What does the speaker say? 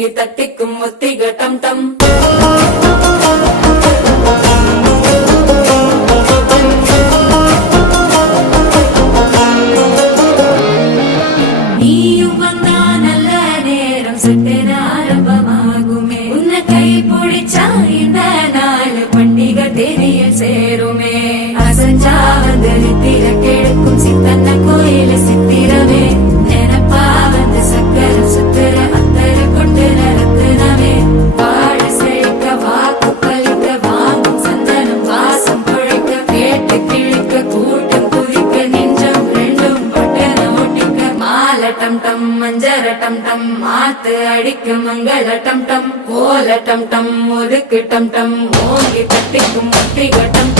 ஓங்கி தட்டிக்கும் ஒத்திக டம் டம் நீயும் வந்தா நல்ல நேரம் சட்டென ஆரம்பமாகுமே உன்னை கை பிடிச்சா இந்த நாள் பண்டிகை தேதியில் சேருமே அசஞ்சா வந்து நித்திர கெடுக்கும் சித்தன்ன கோயில சித்திரமே நினைப்பா வந்து சக்கர சுத்திர அத்தர கொண்டு நடத்துனவே வாழ செழிக்க வாக்கு பலிக்க வாங்கும் சந்தனம் வாசம் பொழைக்க கேட்டு கிழிக்க கூட்டம் குதிக்க நெஞ்சம் ரெண்டும் பொட்டன ஒட்டிக்க மால டம் டம் மஞ்சர டம் டம் மாத்து அடிக்க மங்கள டம் டம் ஓல டம் டம் ஒதுக்கு டம் டம் ஓங்கி தட்டிக்கும் ஒத்திக டம்